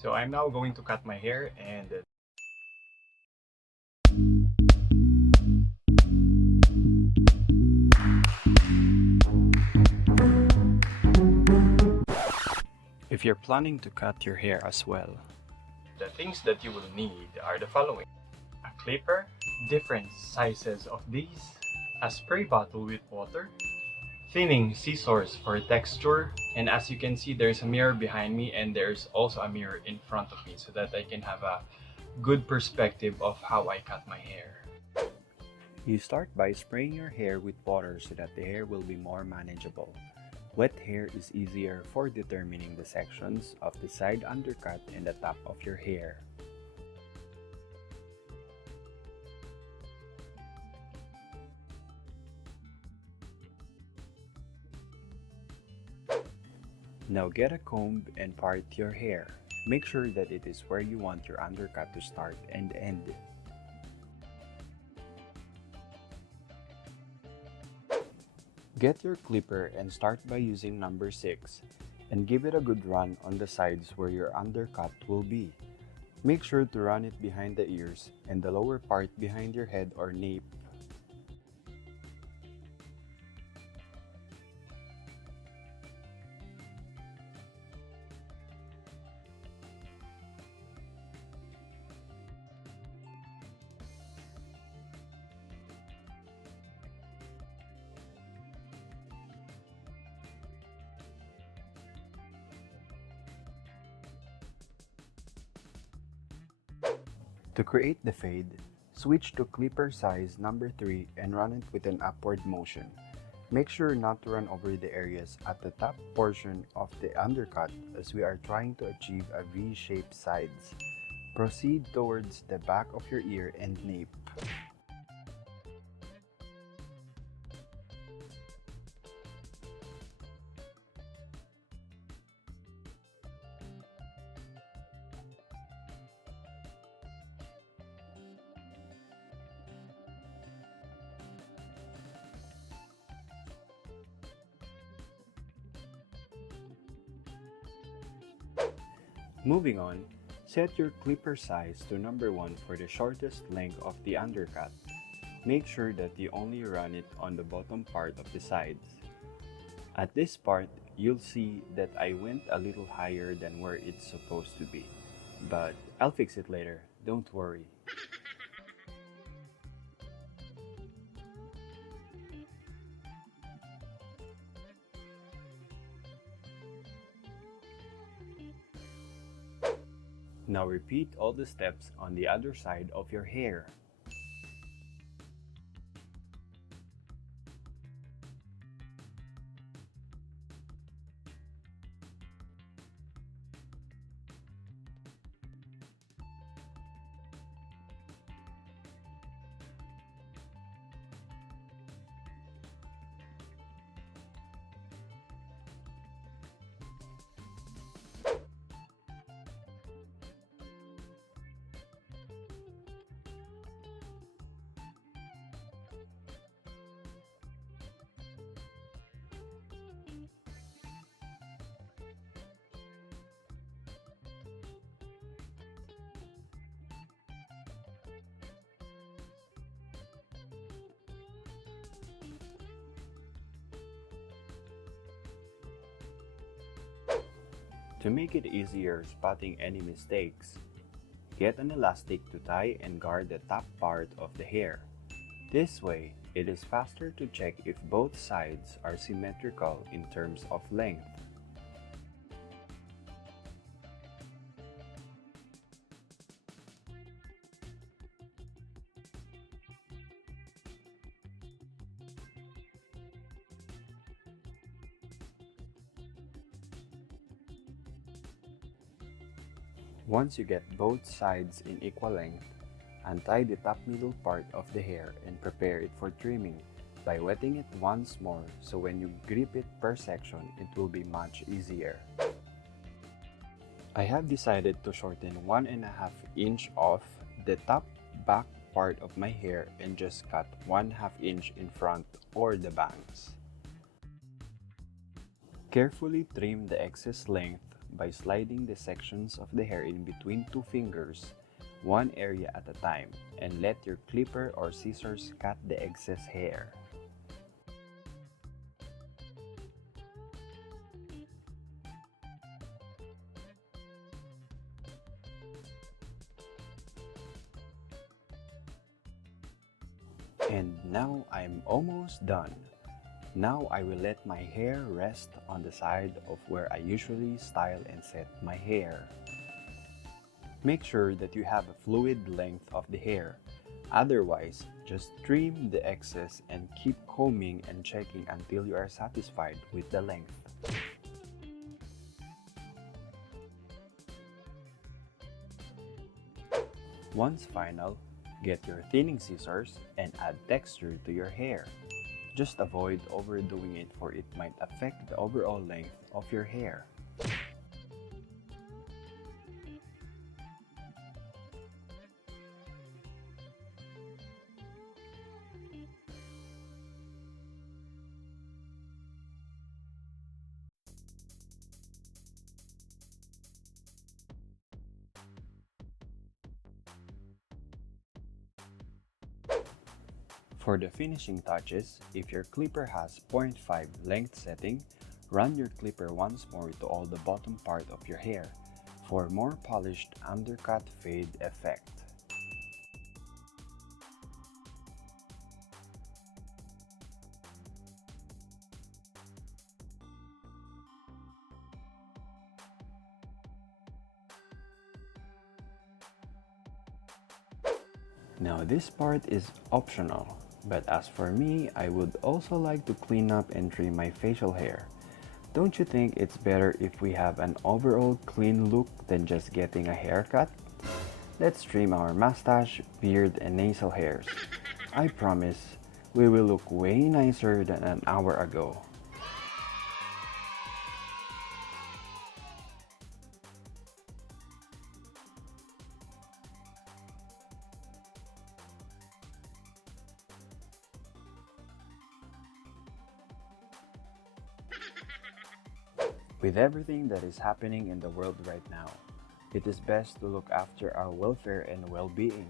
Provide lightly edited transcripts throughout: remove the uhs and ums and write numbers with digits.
So I'm now going to cut my hair and if you're planning to cut your hair as well, the things that you will need are the following: a clipper, different sizes of these, a spray bottle with water, thinning scissors for texture, and as you can see, there's a mirror behind me and there's also a mirror in front of me so that I can have a good perspective of how I cut my hair. You start by spraying your hair with water so that the hair will be more manageable. Wet hair is easier for determining the sections of the side undercut and the top of your hair. Now get a comb and part your hair. Make sure that it is where you want your undercut to start and end. Get your clipper and start by using number 6 and give it a good run on the sides where your undercut will be. Make sure to run it behind the ears and the lower part behind your head or nape. To create the fade, switch to clipper size number 3 and run it with an upward motion. Make sure not to run over the areas at the top portion of the undercut as we are trying to achieve a V-shaped sides. Proceed towards the back of your ear and nape. Moving on, set your clipper size to number 1 for the shortest length of the undercut. Make sure that you only run it on the bottom part of the sides. At this part, you'll see that I went a little higher than where it's supposed to be. But I'll fix it later, don't worry. Now repeat all the steps on the other side of your hair. To make it easier spotting any mistakes, get an elastic to tie and guard the top part of the hair. This way, it is faster to check if both sides are symmetrical in terms of length. Once you get both sides in equal length, untie the top middle part of the hair and prepare it for trimming by wetting it once more so when you grip it per section, it will be much easier. I have decided to shorten 1.5 inch off the top back part of my hair and just cut 1/2 inch in front or the bangs. Carefully trim the excess length by sliding the sections of the hair in between two fingers, one area at a time, and let your clipper or scissors cut the excess hair. And now I'm almost done. Now I will let my hair rest on the side of where I usually style and set my hair. Make sure that you have a fluid length of the hair. Otherwise, just trim the excess and keep combing and checking until you are satisfied with the length. Once final, get your thinning scissors and add texture to your hair. Just avoid overdoing it, for it might affect the overall length of your hair. For the finishing touches, if your clipper has 0.5 length setting, run your clipper once more to all the bottom part of your hair for more polished undercut fade effect. Now this part is optional. But as for me, I would also like to clean up and trim my facial hair. Don't you think it's better if we have an overall clean look than just getting a haircut? Let's trim our mustache, beard, and nasal hairs. I promise, we will look way nicer than an hour ago. With everything that is happening in the world right now, it is best to look after our welfare and well-being.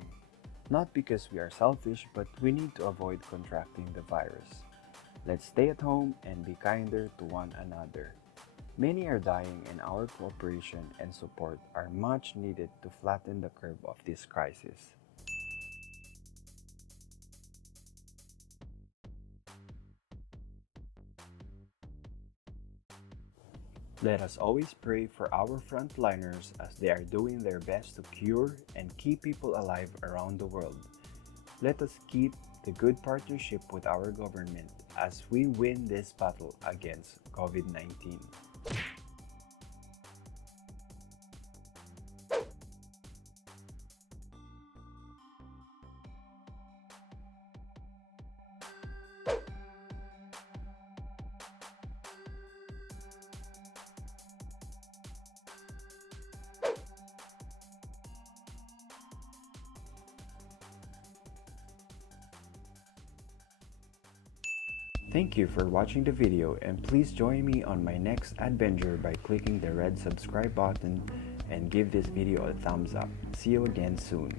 Not because we are selfish, but we need to avoid contracting the virus. Let's stay at home and be kinder to one another. Many are dying, and our cooperation and support are much needed to flatten the curve of this crisis. Let us always pray for our frontliners as they are doing their best to cure and keep people alive around the world. Let us keep the good partnership with our government as we win this battle against COVID-19. Thank you for watching the video, and please join me on my next adventure by clicking the red subscribe button and give this video a thumbs up. See you again soon.